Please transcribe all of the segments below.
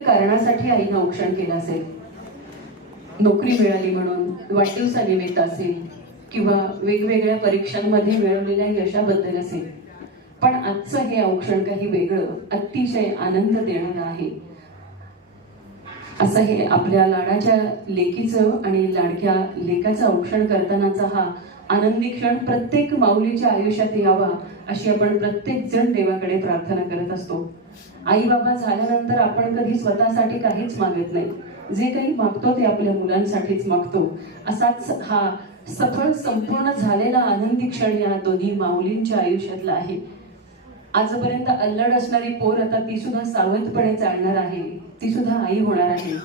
कारणासाठी आईनं औक्षण केलं असेल, नोकरी मिळाली म्हणून, वाढदिवसानिमित्त असेल किंवा वेगवेगळ्या परीक्षांमध्ये मिळवलेल्या यशाबद्दल असेल. पण आजचं हे औक्षण काही वेगळं, अतिशय आनंद देणारं आहे. असं हे आपल्या लाडाच्या लेकीचं आणि लाडक्या लेकाचं औक्षण करतानाचा हा आनंदी क्षण प्रत्येक माऊलीच्या आयुष्यात यावा अशी आपण प्रत्येक जण देवाकडे प्रार्थना करत असतो. आई बाबा झाल्यानंतर आपण कधी स्वतःसाठी काहीच मागत नाही. जे काही मागतो ते आपल्या मुलांसाठीच मागतो. असाच हा सफळ संपूर्ण झालेला आनंदी क्षण या दोन्ही माऊलींच्या आयुष्यातला आहे. आजपर्यंत अल्लड असणारी पोर आता ती सुद्धा सावधपणे चालणार आहे. ती सुद्धा आई होणार आहे.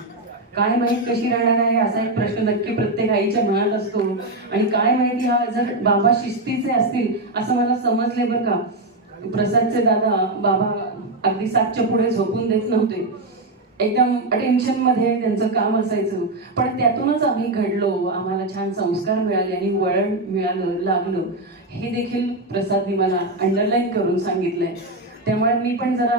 काय माहित कशी राहणार आहे असा एक प्रश्न नक्की प्रत्येक आईच्या मनात असतो. आणि काय माहिती हा जर बाबा शिस्तीचे असतील असं मला समजले बरं का. प्रसादचे दादा बाबा अगदी 7च्या पुढे झोपून देत नव्हते. एकदम टेन्शन मध्ये त्यांचं काम असायचं. पण त्यातूनच आम्ही घडलो, आम्हाला छान संस्कार मिळाले आणि वळण मिळालं लागलं हे देखील प्रसादने मला अंडरलाईन करून सांगितलंय. त्यामुळे मी पण जरा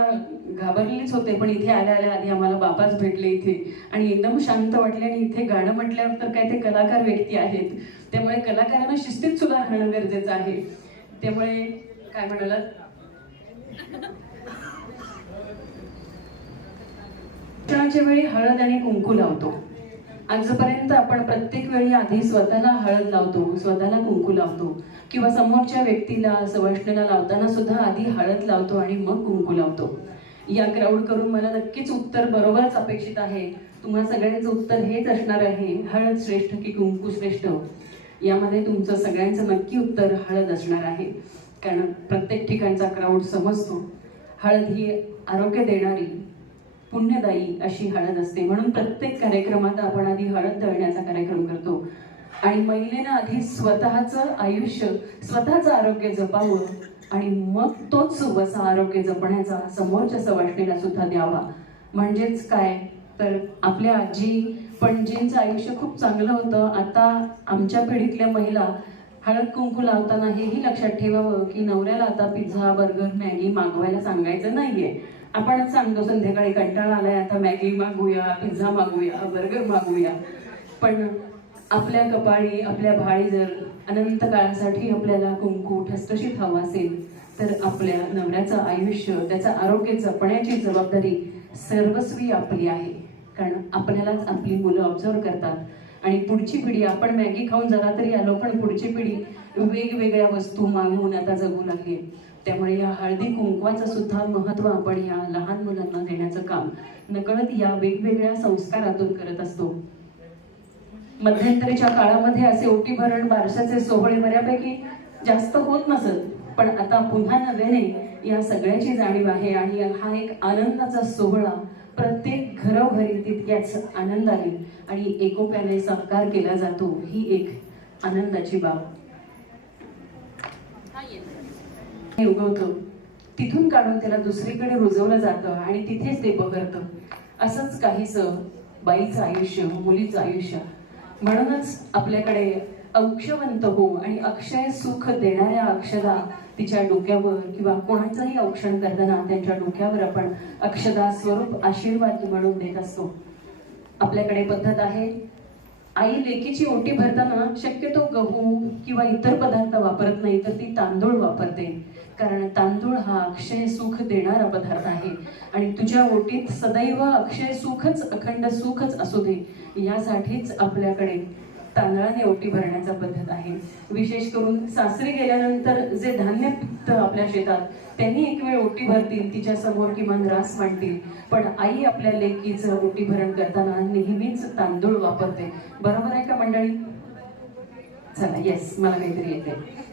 घाबरलीच होते. पण इथे आल्या आल्या आधी आम्हाला बाबाच भेटले इथे आणि एकदम शांत वाटले. आणि इथे गाणं म्हटल्यावर तर काय ते कलाकार व्यक्ती आहेत, त्यामुळे कलाकारांना शिस्तीत सुद्धा राहणं गरजेचं आहे. त्यामुळे काय म्हणालात, औक्षणाच्या वेळी हळद आणि कुंकू लावतो. आजपर्यंत आपण प्रत्येक वेळी आधी स्वतःला हळद लावतो, स्वतःला कुंकू लावतो किंवा समोरच्या व्यक्तीला सवष्णीला लावताना सुद्धा आधी हळद लावतो आणि मग कुंकू लावतो. या क्राऊड करून मला नक्कीच उत्तर बरोबरच अपेक्षित आहे. तुम्हा सगळ्यांचं उत्तर हेच असणार आहे, हळद श्रेष्ठ की कुंकू श्रेष्ठ. यामध्ये तुमचं सगळ्यांचं नक्की उत्तर हळद असणार आहे. कारण प्रत्येक ठिकाणचा क्राऊड समजतो हळद ही आरोग्य देणारी पुण्यदायी अशी हळद असते. म्हणून प्रत्येक कार्यक्रमात आपण आधी हळद दळण्याचा कार्यक्रम करतो. आणि महिलेनं आधी स्वतःचं आयुष्य, स्वतःचं आरोग्य जपावं आणि मग तोच वसा आरोग्य जपण्याचा समोरच्या सवाष्णीला सुद्धा द्यावा. म्हणजेच काय तर आपल्या आजी पणजींचं आयुष्य खूप चांगलं होतं. आता आमच्या पिढीतल्या महिला हळद कुंकू लावताना हेही लक्षात ठेवावं की नवऱ्याला आता पिझ्झा बर्गर मॅगी मागवायला सांगायचं नाहीये. आपणच सांगतो संध्याकाळी कंटाळा आलाय, आता मॅगी मागूया, पिझ्झा मागूया, बर्गर मागूया. पण आपल्या कपाळी आपल्या भाळी जर अनंत काळासाठी आपल्याला कुंकू ठसठशीत हवं असेल तर आपल्या नवऱ्याचं आयुष्य, त्याचं आरोग्य जपण्याची जबाबदारी सर्वस्वी आपली आहे. कारण आपल्यालाच आपली मुलं ऑब्झर्व करतात. आणि पुढची पिढी, आपण मॅगी खाऊन जरा तरी आलो पण पुढची पिढी वेगवेगळ्या वस्तू मागून आता जगू लागली. त्यामुळे या हळदी कुंकवाचं सुद्धा महत्त्व आपण या लहान मुलांना देण्याचं काम नकळत या वेगवेगळ्या संस्कारातून करत असतो. मध्यंतरीच्या काळामध्ये असे ओटी भरण बारशाचे सोहळे बऱ्यापैकी जास्त होत नसत. पण आता पुन्हा नव्याने या सगळ्याची जाणीव आहे आणि हा एक आनंदाचा सोहळा प्रत्येक घरोघरी तितक्याच आनंदाने आणि एकोप्याने साकार केला जातो. ही एक आनंदाची बाब. उगवतं तिथून काढून त्याला दुसरीकडे रुजवलं जातं आणि तिथेच ते बहरतं. असंच काहीसं बाईचं आयुष्य, मुलीचं आयुष्य. म्हणूनच आपल्याकडे औक्षवंत हो आणि अक्षय सुख देणाऱ्या अक्षदा तिच्या डोक्यावर किंवा कोणाचंही औक्षण करताना त्यांच्या डोक्यावर आपण अक्षदा स्वरूप आशीर्वाद म्हणून देत असतो. आपल्याकडे पद्धत आहे, आई लेकीची ओटी भरताना शक्यतो गहू किंवा इतर पदार्थ वापरत नाही तर ती तांदूळ वापरते. कारण तांदूळ हा अक्षय सुख देणारा पदार्थ आहे आणि तुझ्या ओटीत सदैव अक्षय सुखच, अखंड सुखच असू दे यासाठीच आपल्याकडे तांदळाने ओटी भरण्याचा पद्धत आहे. विशेष करून सासरी गेल्यानंतर जे धान्य पिकतं आपल्या शेतात त्यांनी एक वेळ ओटी भरतील, तिच्या समोर किमान रास मांडतील. पण आई आपल्या लेकीचं ओटी भरण करताना नेहमीच तांदूळ वापरते. बरोबर आहे का मंडळी? चला, येस, मला काहीतरी येते.